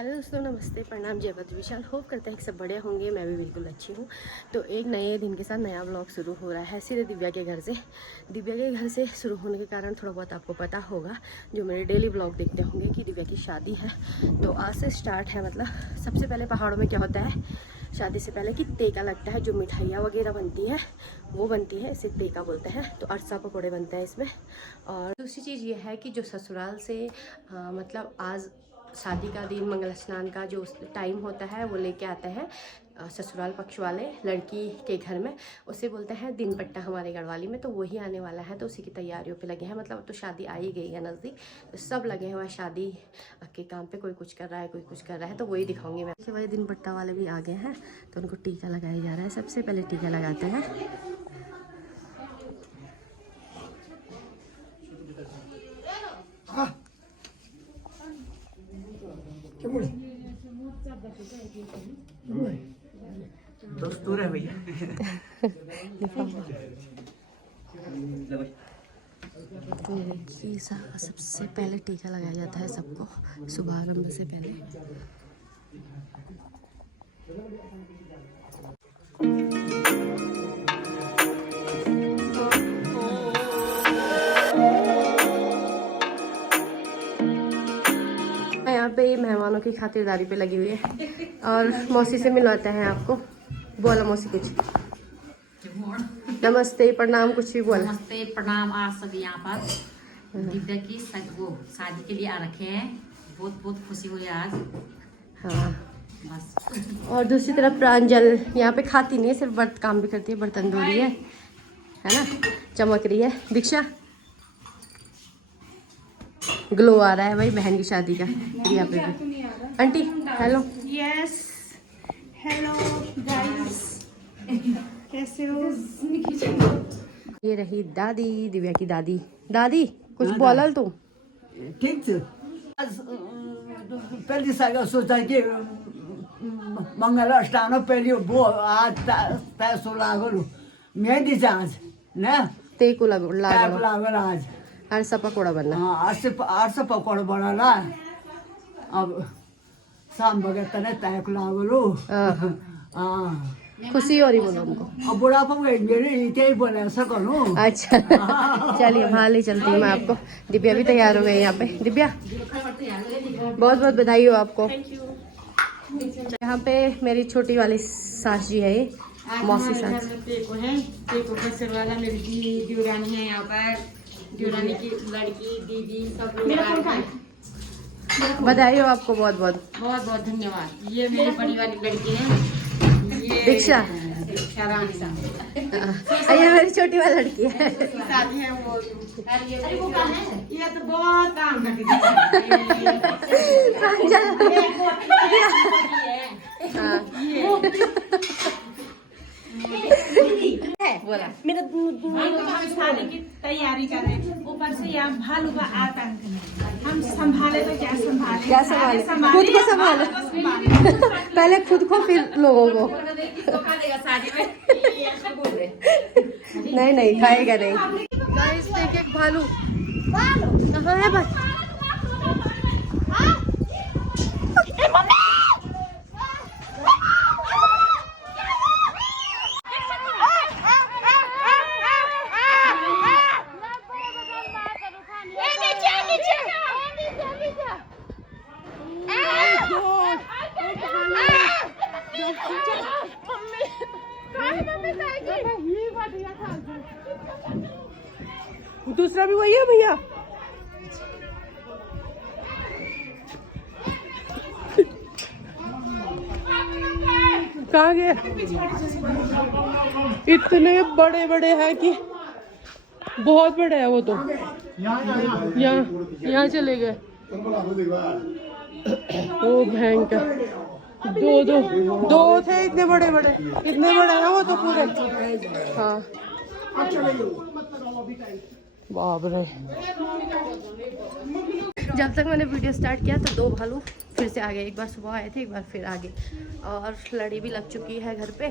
Hello दोस्तों, नमस्ते, प्रणाम, जय बद्र विशाल। होप करते हैं कि सब बढ़िया होंगे। मैं भी बिल्कुल अच्छी हूँ। तो एक नए दिन के साथ नया व्लॉग शुरू हो रहा है सीधे दिव्या के घर से। दिव्या के घर से शुरू होने के कारण थोड़ा बहुत आपको पता होगा, जो मेरे डेली व्लॉग देखते होंगे, कि दिव्या की शादी है। तो आज से स्टार्ट है। मतलब सबसे पहले पहाड़ों में क्या होता है शादी से पहले कि टेका लगता है। जो मिठाइयाँ वगैरह बनती है वो बनती है, इसे टेका बोलते हैं। तो अरसा पकौड़े बनते हैं इसमें। और दूसरी चीज़ ये है कि जो ससुराल से मतलब आज शादी का दिन, मंगल स्नान का जो टाइम होता है वो लेके आते हैं ससुराल पक्ष वाले लड़की के घर में। उसे बोलते हैं दिन पट्टा हमारे गढ़वाली में। तो वही आने वाला है, तो उसी की तैयारियों पे लगे हैं। मतलब तो शादी आ ही गई है नज़दीक, तो सब लगे हुए हैं शादी के काम पे। कोई कुछ कर रहा है, कोई कुछ कर रहा है, तो वही दिखाऊंगी मैं। वही दिन पट्टा वाले भी आ गए हैं, तो उनको टीका लगाया जा रहा है। सबसे पहले टीका लगाते हैं। दूर है भैया। तो देखिए, सबसे पहले टीका लगाया जाता है सबको शुभारंभ से पहले। यहाँ पे मेहमानों की खातिरदारी पे लगी हुई है और मौसी से मिलवाते हैं आपको। बोला मौसी कुछ। नमस्ते, प्रणाम, कुछ भी बोला। नमस्ते, प्रणाम। आज सब यहाँ पर दिव्या की वो शादी के लिए आ रखे हैं। बहुत बहुत खुशी हुई आज। हाँ, बस। और दूसरी तरफ प्रांजल यहाँ पे खाती नहीं है, सिर्फ व्रत काम भी करती है। बर्तन धो रही है ना, चमक रही है। दीक्षा, ग्लो आ रहा है भाई बहन की शादी का। यहाँ पे भी aunty, hello. Yes, hello guys, कैसे हो? ये रही दादी, दिव्या की दादी। दादी कुछ बोलल तू? ठीक छ आज पहली सागा सोचा कि मंगल स्नान पहले वो आज पैसो लागल मेहंदी से आज ना ते को लागल लागल आज अरसा पकोड़ा बनना। हाँ आज से पकड़ बनाला। अब शाम बगे तने तय को लागलो। हाँ, खुशी हो रही बोलो उनको। अब बुढ़ापा में मेरे इतने ही बोले सकूँ। अच्छा चलिए, भाल ही चलती हूँ मैं आपको। दिव्या भी तैयार हो गई यहाँ पे। दिव्या, बहुत बहुत बधाई हो आपको। यहाँ पे मेरी छोटी वाली सास जी है, ये मौसी सास। टेको है, टेको का सरवाला मेरी दिवरानी है यहाँ पर। दिवरानी की लड़की, दीदी, सब लोग आए हैं। बधाई हो आपको, बहुत बहुत। बहुत बहुत धन्यवाद। ये मेरी बड़ी वाली लड़की है, ये दीक्षा। दीक्षा रानी साहब। ये मेरी छोटी वाली लड़की है। शादी है वो। ये तो बहुत काम करती है। बोला मेरा हम शादी की तैयारी कर रहे हैं। ऊपर से यहाँ भालू का आतंक है। हम संभाले तो क्या संभाले? क्या संभाले? खुद को संभालो। पहले खुद को, फिर लोगों को। नहीं नहीं, खाएगा नहीं। गाइस देखिए, भालू कहाँ है बस। दूसरा भी वही है भैया। कहाँ गए? इतने बड़े बड़े हैं कि बहुत बड़े हैं वो तो। यहाँ चले गए। ओ भयंकर, दो थे इतने बड़े बड़े। कितने बड़े हैं वो तो पूरे। हाँ, बाप रे। जब तक मैंने वीडियो स्टार्ट किया तो दो भालू फिर से आ गए। एक बार सुबह आए थे, एक बार फिर आ गए। और लड़ी भी लग चुकी है घर पे।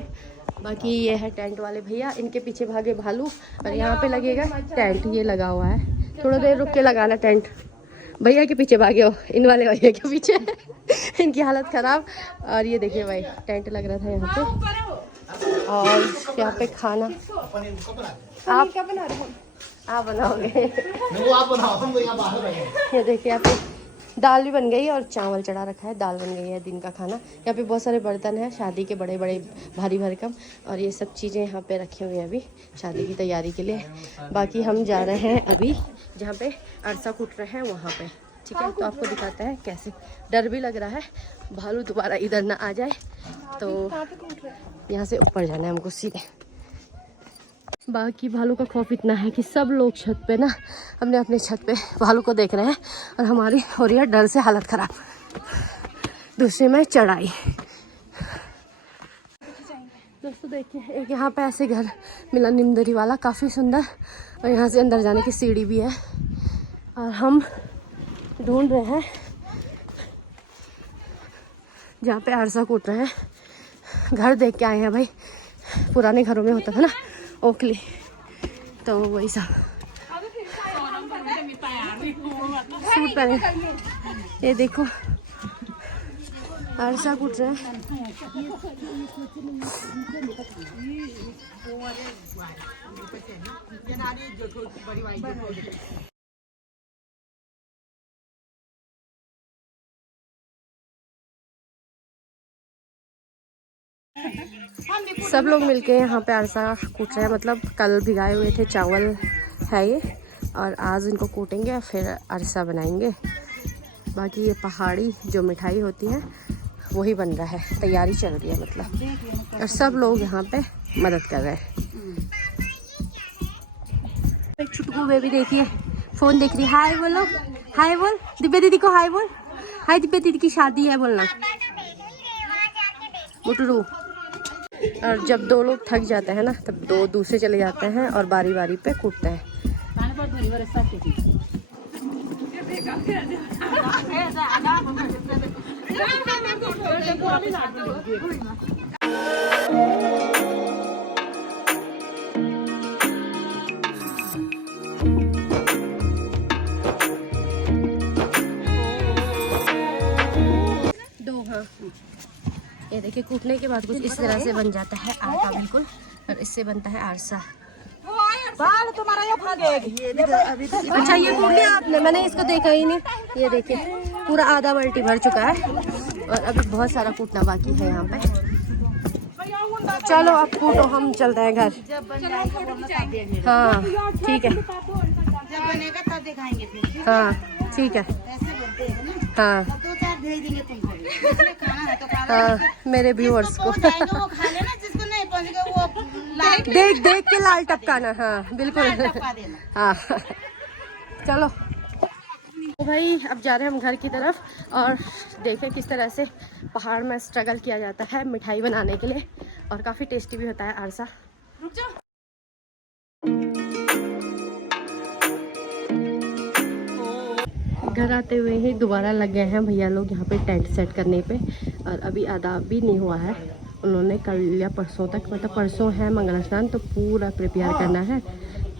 बाकी ये है टेंट वाले भैया, इनके पीछे भागे भालू। और यहाँ पे लगेगा टेंट, ये लगा हुआ है। थोड़ा देर रुक के लगाना टेंट। भैया के पीछे भागे हो, इन वाले भैया के पीछे। इनकी हालत ख़राब। और ये देखिए भाई टेंट लग रहा था यहाँ पे, और यहाँ पे खाना आप बनाओगे। वो आप बनाओ, हम तो यहाँ बाहर बैठे हैं। ये देखिए यहाँ पे दाल भी बन गई और चावल चढ़ा रखा है, दाल बन गई है दिन का खाना। यहाँ पे बहुत सारे बर्तन हैं शादी के, बड़े बड़े भारी भरकम, और ये सब चीज़ें यहाँ पे रखी हुई हैं अभी शादी की तैयारी के लिए। बाकी हम जा रहे हैं अभी जहाँ पे अरसा कूट रहे हैं वहाँ पे, ठीक है। तो आपको दिखाता है कैसे। डर भी लग रहा है भालू दोबारा इधर ना आ जाए, तो यहाँ से ऊपर जाना है हमको सीधे। बाकी भालू का खौफ इतना है कि सब लोग छत पे ना अपने अपने छत पे भालू को देख रहे हैं, और हमारी हो रही है डर से हालत ख़राब। दूसरे में चढ़ाई। दोस्तों देखिए एक यहाँ पे ऐसे घर मिला नीमदरी वाला, काफ़ी सुंदर, और यहाँ से अंदर जाने की सीढ़ी भी है। और हम ढूंढ रहे हैं जहाँ पे अरसा कूट रहे हैं। घर देख के आए हैं भाई, पुराने घरों में होता था ना ओखली, तो वही सा सूट पहने। ये देखो अरसा कूट रहे हैं। सब लोग मिलके यहाँ पे अरसा कूट रहे हैं, मतलब कल भिगाए हुए थे चावल है ये, और आज इनको कूटेंगे और फिर अरसा बनाएंगे। बाकी ये पहाड़ी जो मिठाई होती है वही बन रहा है, तैयारी चल रही है मतलब, और सब लोग यहाँ पे मदद कर रहे हैं। एक छुटकू बेबी देखिए फोन देख रही है। हाय बोलो, हाय बोल दिव्या दीदी को, हाय बोल। हाय दिव्या दीदी की शादी है बोलना, मुटरू। और जब दो लोग थक जाते हैं ना तब दो दूसरे चले जाते हैं और बारी बारी पे कूटते हैं। ये देखिए कूटने के बाद कुछ इस तरह से बन जाता है आटा बिल्कुल, और इससे बनता है अरसा। अच्छा ये कूट लिया आपने? मैंने इसको देखा ही नहीं। ये देखिए पूरा आधा बाल्टी भर चुका है, और अभी बहुत सारा कूटना बाकी है यहाँ पे। चलो अब कूटो, हम चलते हैं घर। हाँ ठीक है, हाँ ठीक है, हाँ हाँ मेरे व्यूअर्स को देख देख के लाल टपकाना। हाँ बिल्कुल, हाँ चलो तो भाई अब जा रहे हैं हम घर की तरफ, और देखें किस तरह से पहाड़ में स्ट्रगल किया जाता है मिठाई बनाने के लिए, और काफ़ी टेस्टी भी होता है अरसा। घर आते हुए ही दोबारा लग गए हैं भैया लोग यहाँ पे टेंट सेट करने पे, और अभी आधा भी नहीं हुआ है। उन्होंने कल या परसों तक, मतलब परसों है मंगला स्नान, तो पूरा प्रिपेयर करना है,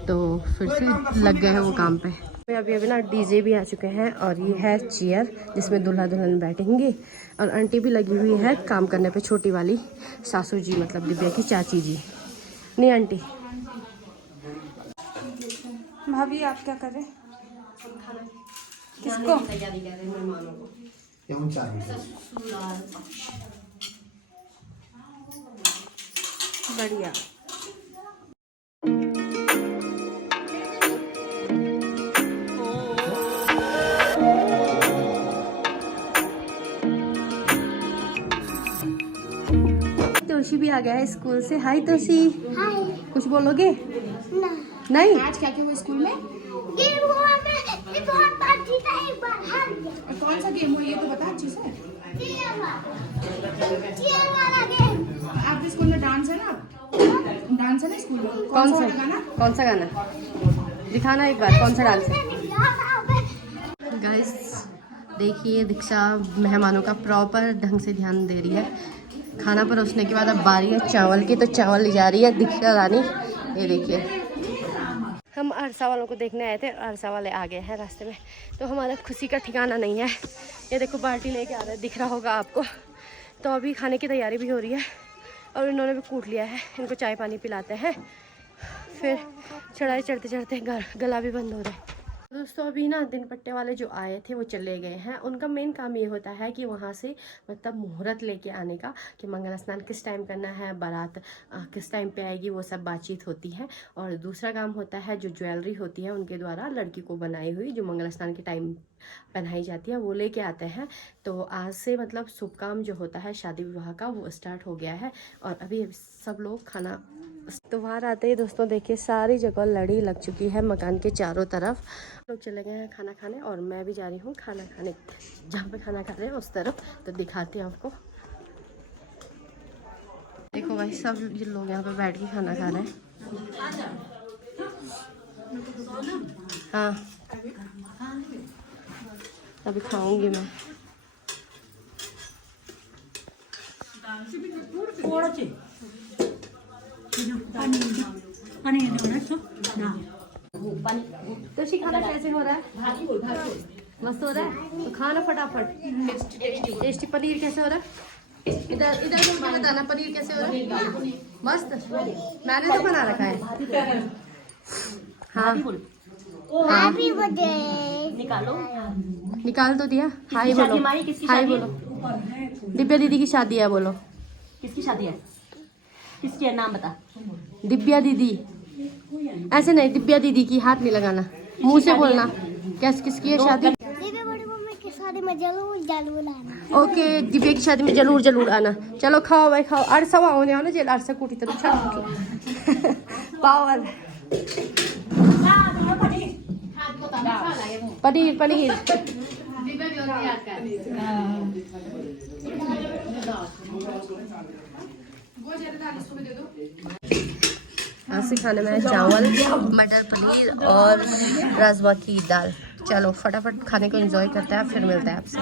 तो फिर से लग गए हैं वो काम पे। अभी अभी ना डीजे भी आ चुके हैं, और ये है चेयर जिसमें दूल्हा दुल्हन बैठेंगे, और आंटी भी लगी हुई है काम करने पे, छोटी वाली सासू जी, मतलब दिव्या की चाची जी। नहीं आंटी। भाभी आप क्या कर रहे हैं? किसको? तैयारी कर रहे हैं मेहमानों को। बढ़िया। तोशी भी आ गया है स्कूल से। हाय तोशी। हाय। कुछ बोलोगे? नहीं। आज क्या क्या हुआ स्कूल में? गेम हुआ, मैं बहुत बार जीता, एक बार हार गया। कौन सा गेम हुआ ये तो बता अच्छे से। चेयर वाला गेम। आपके स्कूल में डांस है ना? डांस है ना स्कूल में? कौन सा गाना? कौन सा गाना दिखाना एक बार, कौन सा डांस है? गाइस देखिए दीक्षा मेहमानों का प्रॉपर ढंग से ध्यान दे रही है। खाना परोसने के बाद अब बारी है चावल की, तो चावल ले जा रही है दीक्षा रानी। ये देखिए हम अरसा वालों को देखने आए थे, अरसा वाले आ गए हैं रास्ते में, तो हमारा खुशी का ठिकाना नहीं है। ये देखो बाल्टी लेके आ रहा है, दिख रहा होगा आपको। तो अभी खाने की तैयारी भी हो रही है और इन्होंने भी कूट लिया है। इनको चाय पानी पिलाते हैं, फिर चढ़ाई चढ़ते चढ़ते गला भी बंद हो रहा है। दोस्तों अभी ना दिन पट्टे वाले जो आए थे वो चले गए हैं। उनका मेन काम ये होता है कि वहाँ से मतलब मुहूर्त लेके आने का, कि मंगल स्नान किस टाइम करना है, बारात किस टाइम पे आएगी, वो सब बातचीत होती है। और दूसरा काम होता है जो ज्वेलरी होती है उनके द्वारा लड़की को बनाई हुई, जो मंगल स्नान के टाइम पहनाई जाती है, वो लेके आते हैं। तो आज से मतलब शुभ काम जो होता है शादी विवाह का वो स्टार्ट हो गया है। और अभी सब लोग खाना, तो बाहर आते ही दोस्तों देखिए सारी जगह लड़ी लग चुकी है मकान के चारों तरफ। लोग चले गए हैं खाना खाने और मैं भी जा रही हूँ खाना खाने, जहाँ पे खाना खा रहे हैं उस तरफ। तो दिखाती हूँ आपको। देखो भाई सब ये लोग यहाँ पे बैठ के खाना खा रहे हैं। हाँ अभी खाऊंगी मैं। तो खाना कैसे हो रहा है? मस्त हो रहा है, तो खाना फटाफट। टेस्टी पनीर कैसे हो रहा है? इधर इधर मुझे बताना पनीर कैसे हो रहा है? मस्त, मैंने तो बना रखा है। हाँ हैप्पी बर्थडे। निकाल तो दिया। हाय बोलो, हाय बोलो। दिव्या दीदी की शादी है, बोलो। किसकी शादी है? किसकी है, नाम बता। दिव्या दीदी, ऐसे नहीं, दिव्या दीदी की, हाथ नहीं लगाना, मुंह से बोलना। किसकी है शादी? दिव्या बड़ी मम्मी की शादी में जरूर जरूर आना। ओके, दिव्या की शादी में जरूर जरूर आना। चलो खाओ भाई खाओ। अरसा होने वाला जेल, अरसा कुटी तरह पावर। पनीर पनीर आज से खाने में चावल, मटर पनीर और राजमा की दाल। चलो फटाफट खाने को एंजॉय करते हैं, फिर मिलते हैं आपसे।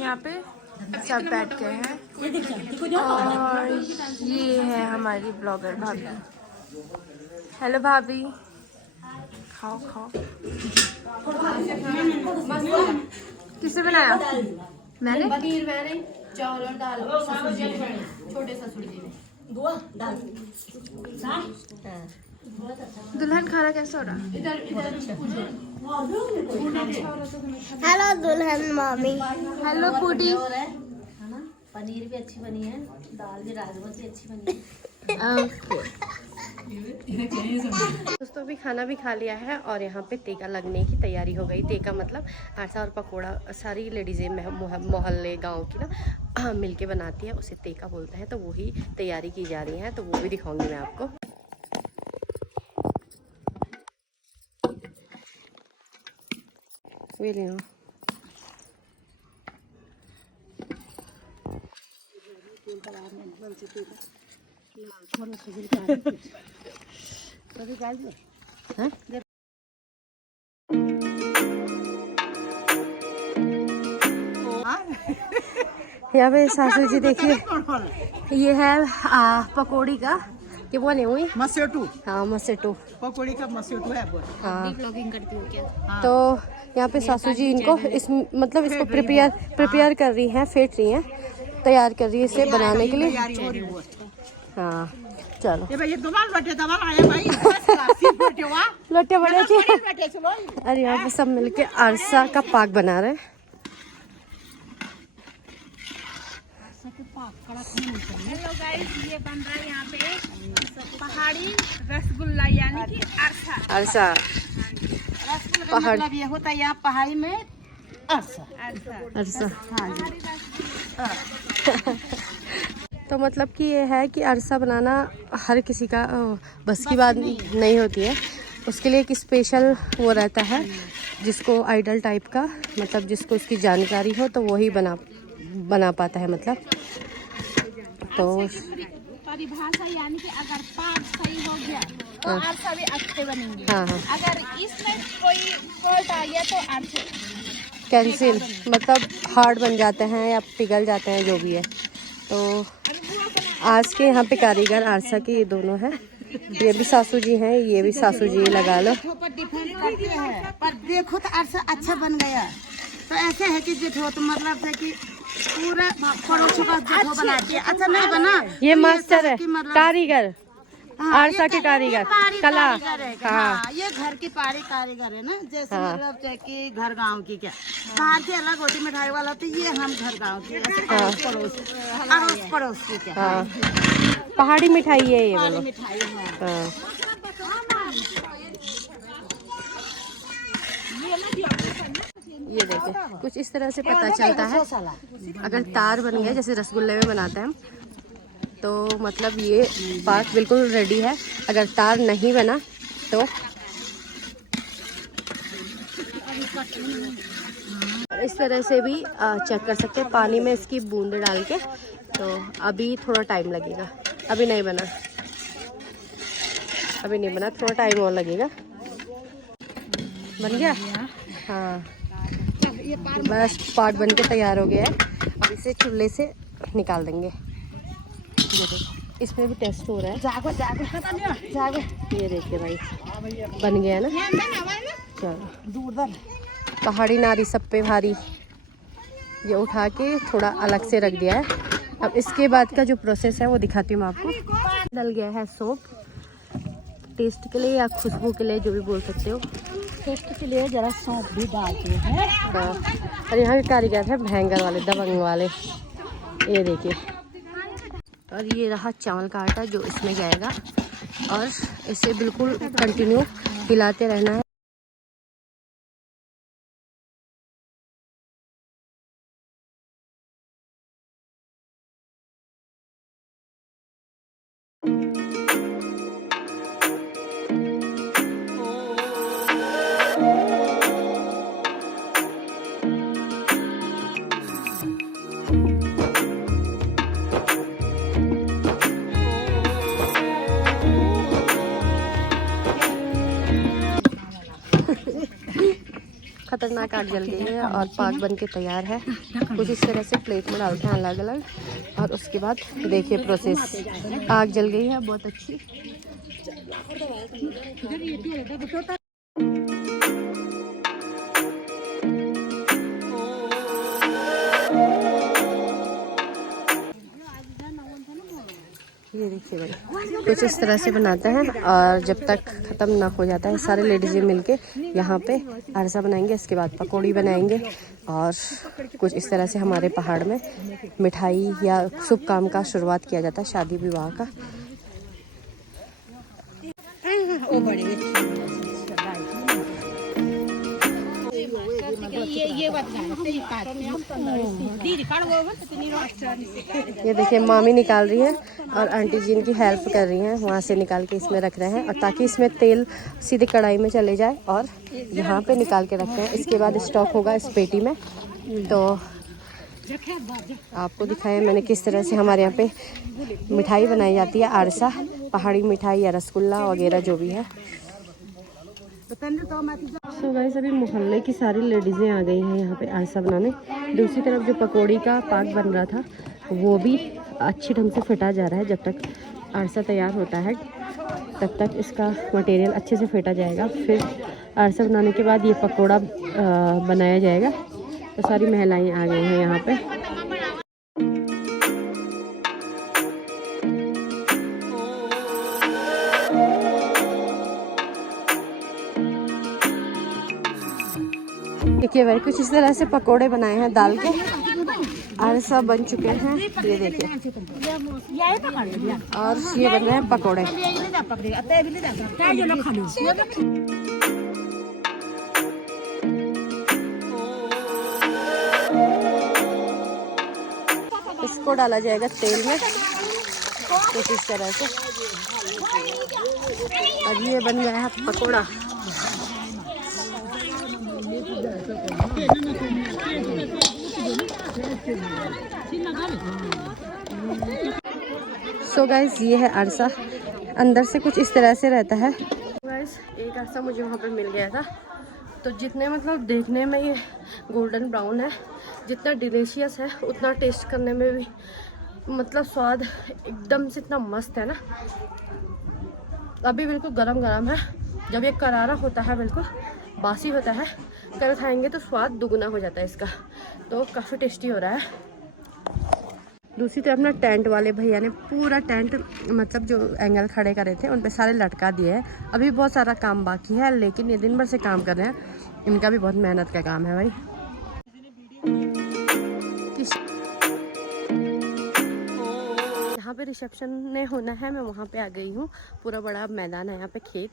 यहाँ पे सब बैठ गए हैं और ये है हमारी ब्लॉगर भाभी। हेलो भाभी, खाओ खाओ। किसने बनाया? मैंने। पनीर मैंने, चावल और दाल छोटे ससुर जी ने। दुल्हन खाना कैसा हो रहा? हेलो दुल्हन मम्मी। Hello foodie. पनीर भी अच्छी बनी है, दाल भी राजमा भी अच्छी बनी है। दोस्तों भी खाना भी खा लिया है और यहाँ पे टेका लगने की तैयारी हो गई। टेका मतलब आटा और पकोड़ा, सारी लेडीज़ें मोहल्ले गांव की ना मिल के बनाती है, उसे टेका बोलते हैं। तो वही तैयारी की जा रही है, तो वो भी दिखाऊंगी मैं आपको। यहाँ पे सासू जी देखिए, ये है पकौड़ी का, ये बने हुई मसेटू। हाँ मसेटू, पकौड़ी का मसेटू है वो। हाँ। ब्लॉगिंग करती हूँ क्या? तो यहाँ पे सासू जी इनको मतलब इसको प्रिपेयर कर रही हैं, फेंट रही हैं, तैयार कर रही है इसे बनाने के लिए। हाँ चलो लट्टे बड़े अच्छे। अरे यहाँ पे सब मिलके अरसा का पाक बना रहे हैं। हेलो गाइस, ये बन रहा है यहाँ पे पहाड़ी रसगुल्ला यानी कि अरसा। अरसा रसगुल्ला का मतलब ये होता है यहाँ पहाड़ी में अरसा। अरसा हाँ जी। तो मतलब कि ये है कि अरसा बनाना हर किसी का बस की बात नहीं होती है। उसके लिए एक स्पेशल वो रहता है, जिसको आइडल टाइप का, मतलब जिसको इसकी जानकारी हो तो वही बना पाता है। मतलब तो परिभाषा यानी कि अगर पाक सही हो गया तो अरसा भी अच्छे बनेंगे। हाँ हाँ, अगर इसमें कोई फॉल्ट आ गया तो अरसा कैंसिल, मतलब हार्ड बन जाते हैं या पिघल जाते हैं, जो भी है। तो आज के यहाँ पे कारीगर अरसा के ये दोनों हैं, ये भी सासू जी हैं, ये भी सासू जी लगा लो। पर डिफरेंट करते हैं, पर देखो तो अच्छा बन गया। तो ऐसे है कि जेठो तो मतलब है कि पूरा पड़ोसों का जेठो बनाती है। अच्छा नहीं बना, ये तो मास्टर है, कि मतलब कारीगर, हाँ, आरसा के कारीगर, कला। कारीगर है। हाँ हाँ, ये घर की पारी कारीगर है ना, जैसे हाँ। मतलब चाहे कि घर गांव की क्या बाहर की अलग होती मिठाई वाला, तो ये हम घर गांव की ऐसे हाँ। अड़ोस पड़ोस की क्या हाँ, पहाड़ी मिठाई है ये बोलो। मिठाई है। हाँ, ये देखिए कुछ इस तरह से पता चलता है अगर तार बन गया, जैसे रसगुल्ले में बनाते हैं हम, तो मतलब ये पाक बिल्कुल रेडी है। अगर तार नहीं बना तो इस तरह से भी चेक कर सकते हैं पानी में इसकी बूंद डाल के। तो अभी थोड़ा टाइम लगेगा, अभी नहीं बना, अभी नहीं बना, थोड़ा टाइम और लगेगा। बन गया? हाँ, बस पार्ट बन के तैयार हो गया है। अब इसे चूल्हे से निकाल देंगे। ये देखो इसमें भी टेस्ट हो रहा है। जागो ये देखिए भाई, बन गया ना। चलो, पहाड़ी नारी सब पे भारी, ये उठा के थोड़ा अलग से रख दिया है। अब इसके बाद का जो प्रोसेस है वो दिखाती हूँ मैं आपको। डल गया है सौंफ, टेस्ट के लिए या खुशबू के लिए, जो भी बोल सकते हो। टेस्ट के लिए जरा सौंफ भी डालते हैं। हाँ, और यहाँ के कारीगर है भयंकर वाले, दबंग वाले। ये देखिए, और ये रहा चावल का आटा जो इसमें जाएगा, और इसे बिल्कुल कंटिन्यू हिलाते रहना है। खतरनाक आग जल गई है और पाक बन के तैयार है। कुछ इस तरह से प्लेट में डालते हैं अलग अलग, और उसके बाद देखिए प्रोसेस। आग जल गई है बहुत अच्छी। ये देखिए भाई, कुछ इस तरह से बनाते हैं, और जब तक ख़त्म ना हो जाता है सारे लेडीज़ें मिलके यहाँ पे अरसा बनाएंगे। इसके बाद पकौड़ी बनाएंगे, और कुछ इस तरह से हमारे पहाड़ में मिठाई या शुभ काम का शुरुआत किया जाता है, शादी विवाह का। ये देखिए मामी निकाल रही है और आंटी जी इनकी हेल्प कर रही हैं, वहाँ से निकाल के इसमें रख रहे हैं, और ताकि इसमें तेल सीधे कढ़ाई में चले जाए, और यहाँ पे निकाल के रखते हैं। इसके बाद स्टॉक होगा इस पेटी में। तो आपको दिखाया मैंने किस तरह से हमारे यहाँ पे मिठाई बनाई जाती है, अरसा, पहाड़ी मिठाई या रसगुल्ला वगैरह जो भी है। तो गाइस अभी मोहल्ले की सारी लेडीज़ें आ गई हैं यहाँ पे अरसा बनाने। दूसरी तरफ जो पकौड़ी का पाक बन रहा था वो भी अच्छी ढंग से फेंटा जा रहा है। जब तक अरसा तैयार होता है तब तक इसका मटेरियल अच्छे से फेंटा जाएगा। फिर अरसा बनाने के बाद ये पकौड़ा बनाया जाएगा। तो सारी महिलाएं आ गई हैं यहाँ पे। देखिए भाई कुछ इस तरह से पकोड़े बनाए हैं दाल के, अरसा बन चुके हैं, ये देखिए, और ये बन रहे हैं पकोड़े। इसको डाला जाएगा तेल में कुछ इस तरह से, और ये बन गया है पकोड़ा। सो गाइस ये है अरसा, अंदर से कुछ इस तरह से रहता है। गाइस एक अरसा मुझे वहाँ पे मिल गया था, तो जितने मतलब देखने में ये गोल्डन ब्राउन है, जितना डिलीशियस है उतना टेस्ट करने में भी मतलब स्वाद एकदम से इतना मस्त है ना। अभी बिल्कुल गरम गरम है। जब ये करारा होता है, बिल्कुल बासी होता है, कल खाएंगे तो स्वाद दुगना हो जाता है इसका। तो काफ़ी टेस्टी हो रहा है। दूसरी तरफ ना टेंट वाले भैया ने पूरा टेंट, मतलब जो एंगल खड़े करे थे उन पे सारे लटका दिए हैं। अभी बहुत सारा काम बाकी है, लेकिन ये दिन भर से काम कर रहे हैं। इनका भी बहुत मेहनत का काम है भाई। यहाँ पे रिसेप्शन ने होना है, मैं वहाँ पे आ गई हूँ। पूरा बड़ा मैदान है यहाँ पे, खेत।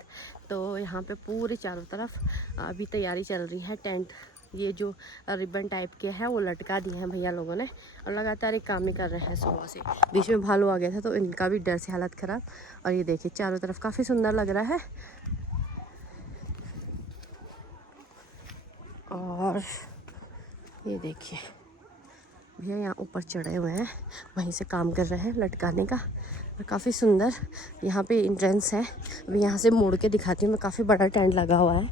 तो यहाँ पे पूरे चारों तरफ अभी तैयारी चल रही है। टेंट ये जो रिबन टाइप के है वो लटका दिए हैं भैया लोगों ने, और लगातार एक काम ही कर रहे हैं सुबह से। बीच में भालू आ गया था तो इनका भी डर से हालत ख़राब। और ये देखिए चारों तरफ काफ़ी सुंदर लग रहा है। और ये देखिए भैया यहाँ ऊपर चढ़े हुए हैं, वहीं से काम कर रहे हैं लटकाने का। और काफ़ी सुंदर यहाँ पे एंट्रेंस है। अभी यहाँ से मोड़ के दिखाती हूँ मैं। काफ़ी बड़ा टेंट लगा हुआ है,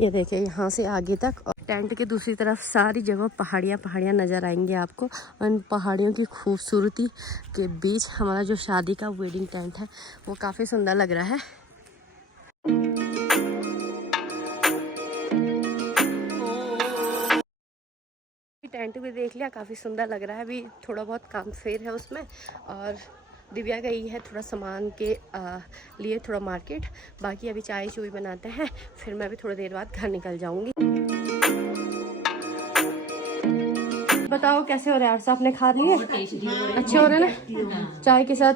ये देखिए यहाँ से आगे तक। और टेंट के दूसरी तरफ सारी जगह पहाड़ियाँ नज़र आएंगी आपको। और इन पहाड़ियों की खूबसूरती के बीच हमारा जो शादी का वेडिंग टेंट है वो काफ़ी सुंदर लग रहा है। टेंट भी देख लिया, काफ़ी सुंदर लग रहा है। अभी थोड़ा बहुत काम फेर है उसमें। और दिव्या गई है थोड़ा सामान के लिए थोड़ा मार्केट। बाकी अभी चाय चूई बनाते हैं, फिर मैं भी थोड़ी देर बाद घर निकल जाऊंगी। बताओ कैसे हो रहे हैं अरसा? आपने खा लिए? अच्छे हो रहे हैं ना? चाय के साथ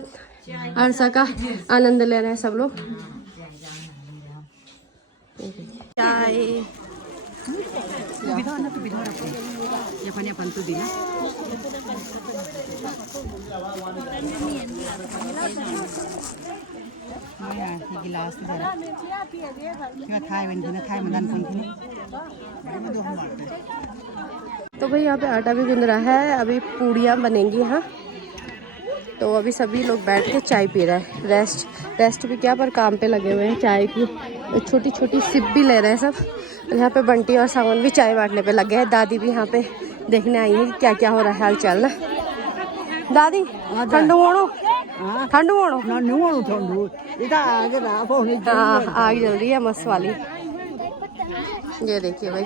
अरसा का आनंद ले रहे हैं सब लोग। चाय अपन तो दिया। तो भाई यहाँ पे आटा भी गूंद रहा है, अभी पूड़ियाँ बनेंगी यहाँ। तो अभी सभी लोग बैठ के चाय पी रहे हैं। रेस्ट भी क्या, पर काम पे लगे हुए हैं। चाय की छोटी छोटी सिप भी ले रहे हैं सब। यहाँ पे बंटी और सावन भी चाय बांटने पे लगे हैं। दादी भी यहाँ पे देखने आई है कि क्या क्या हो रहा है हाल चाल ना। दादी ठंडू ओढ़ो, ठंडू ओढ़ो। हाँ आग जल रही है मस्त वाली। ये देखिए भाई,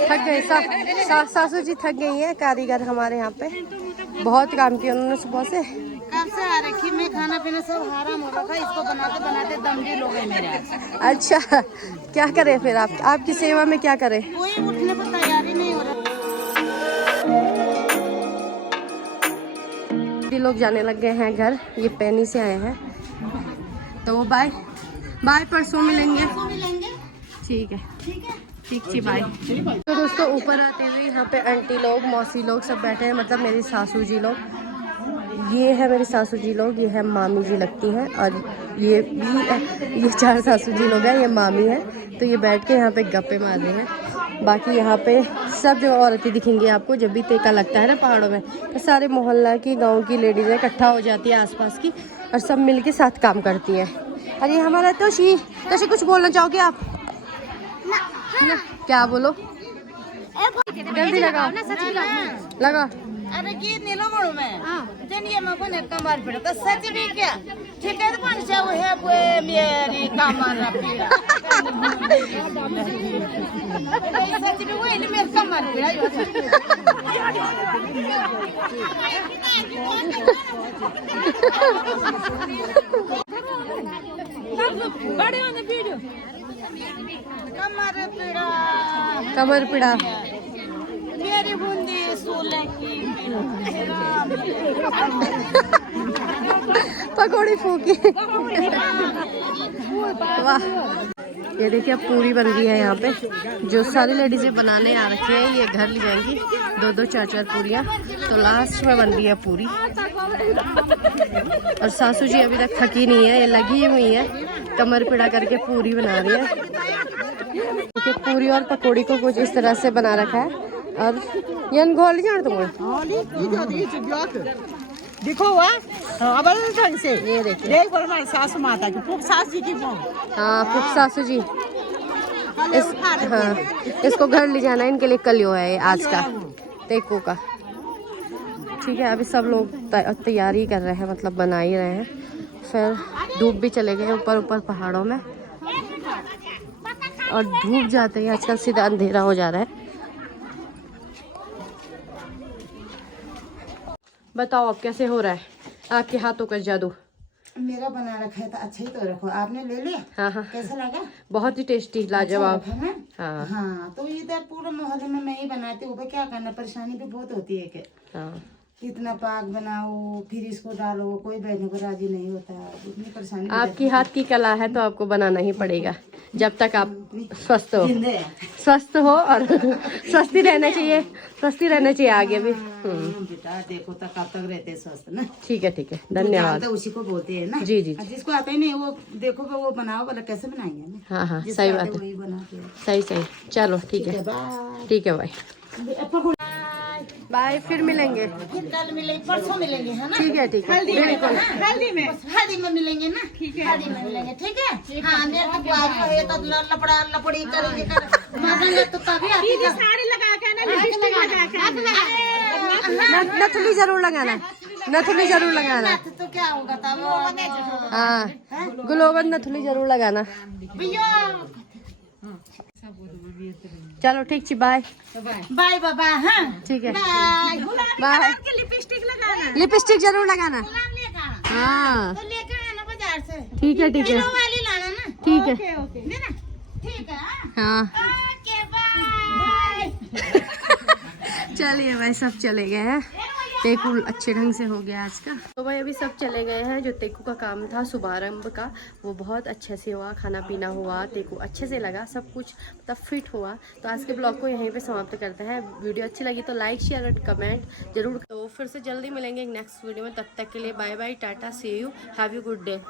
थक गए सासू जी, थक गई हैं। कारीगर हमारे यहाँ पे बहुत काम किया उन्होंने सुबह से। कब से आ रखी मैं, खाना पीना सब हराम हो रखा, इसको बनाते बनाते दम भी लोग हैं मेरे। अच्छा क्या करें फिर आप? आपकी सेवा में क्या करें? कोई उठने को तैयारी नहीं हो रहा। लोग जाने लग गए हैं घर, ये पैनी से आए हैं। तो बाय बाय, परसों मिलेंगे। ठीक है ठीक बाय। तो दोस्तों ऊपर आते हुए यहाँ पे आंटी लोग, मौसी लोग सब बैठे हैं, मतलब मेरी सासू जी लोग। ये है मेरी सासू जी लोग, ये है मामी जी लगती हैं। और ये 4 सासू जी लोग हैं, ये मामी है। तो ये बैठ के यहाँ पे गप्पे मार रहे हैं। बाकी यहाँ पे सब जो औरतें दिखेंगी आपको, जब भी टेका लगता है ना पहाड़ों में, तो सारे मोहल्ला की, गांव की लेडीज़ इकट्ठा हो जाती है आसपास की, और सब मिलके साथ काम करती हैं। और ये हमारा तोशी कुछ बोलना चाहोगे आप? ना क्या बोलो? जल्दी लगाओ लगा। अरे गीत नहीं लो बड़ो मैं जनिए मैं कोने कमर पे तो सच भी क्या ठीक है। तो कौन सा वो है वो मेरी कमर पे सच भी वो है मेरी कमर पे बड़े होने वीडियो कमर पिड़ा मेरी बूंदी सोले की पकौड़ी फूकी। वाह, ये देखिए अब पूरी बन गई है यहाँ पे। जो सारी लेडीजें बनाने आ रखी हैं ये घर ले जाएंगी 2-2 4-4 पूरियाँ। तो लास्ट में बन रही है पूरी। और सासू जी अभी तक थकी नहीं है, ये लगी हुई है कमर पिड़ा करके पूरी बना रही है। क्योंकि पूरी और पकौड़ी को कुछ इस तरह से बना रखा है। और ये घोल जान तुम देखो अब ढंग से ये देखिए, देख बोल हमारे सासू माता की पुख सास जी की हाँ पुख सासू जी। हाँ, इसको घर ले जाना है, इनके लिए कलियो है ये आज का टेको का। ठीक है, अभी सब लोग तैयारी कर रहे हैं, मतलब बना ही रहे हैं। फिर धूप भी चले गए ऊपर ऊपर पहाड़ों में, और धूप जाते ही आजकल सीधा अंधेरा हो जा रहा है। बताओ अब कैसे हो रहा है आपके हाथों का जादू? मेरा बना रखा है तो अच्छा ही तो रखो, आपने ले लिया? हाँ हाँ, कैसा लगा? बहुत ही टेस्टी, लाजवाब। अच्छा है ना? हाँ हाँ, तो इधर पूरे मोहल्ले में मैं ही बनाती हूँ, क्या करना, परेशानी भी बहुत होती है कि हाँ, इतना पाक बनाओ फिर इसको डालो, कोई बैठने को राजी नहीं होता, इतनी परेशानी। आपकी हाथ की कला है तो आपको बनाना ही पड़ेगा, जब तक आप स्वस्थ हो। जिंदे है। स्वस्थ हो और स्वस्थी रहना चाहिए, स्वस्थी रहना चाहिए आगे भी। बेटा देखो तक कब तक रहते हैं स्वस्थ ना। ठीक है ठीक है, धन्यवाद। तो उसी को बोलते हैं ना। जी जी, जिसको आता ही नहीं वो देखो वो बनाओ, बोला कैसे बनाएंगे ना। हाँ हाँ, जिसको सही आता बात है, वही बनाते हैं। सही सही। चलो ठीक है, ठीक है भाई, बाय, फिर मिलेंगे। फिर कल मिलेंगे, परसों मिलेंगे, है ना? ठीक है ठीक है, बिल्कुल। हल्दी में मिलेंगे ना। ठीक है, हल्दी में मिलेंगे, ठीक है। हाँ, मेरे तो बुआरी है तो लपड़ा लपड़ी करेंगे कर तो तभी आती है। साड़ी लगा के ना, लिपस्टिक लगा के। नथुली जरूर लगाना, नथुली जरूर लगाना। तो क्या होगा तब? हाँ, गुलोबन नथुली जरूर लगाना। चलो ठीक छी, बाय बाय बाबा। हाँ, ठीक है, बाय बाय। लिपस्टिक लगाना, लिपस्टिक जरूर लगाना। हाँ तो लेकर आना बाजार से। ठीक है ठीक है, किलो वाली लाना ना। ठीक है। ओके। है ना? ठीक है। हाँ ओके, बाय। चलिए भाई, सब चले गए हैं। टेकू अच्छे ढंग से हो गया आज का। तो भाई अभी सब चले गए हैं। जो टेकू का काम था शुभारंभ का, वो बहुत अच्छे से हुआ, खाना पीना हुआ, टेकू अच्छे से लगा, सब कुछ मतलब फिट हुआ। तो आज के ब्लॉग को यहीं पे समाप्त करते हैं। वीडियो अच्छी लगी तो लाइक शेयर और कमेंट जरूर। तो फिर से जल्दी मिलेंगे एक नेक्स्ट वीडियो में, तब तक के लिए bye bye, tata, see you, have you good day.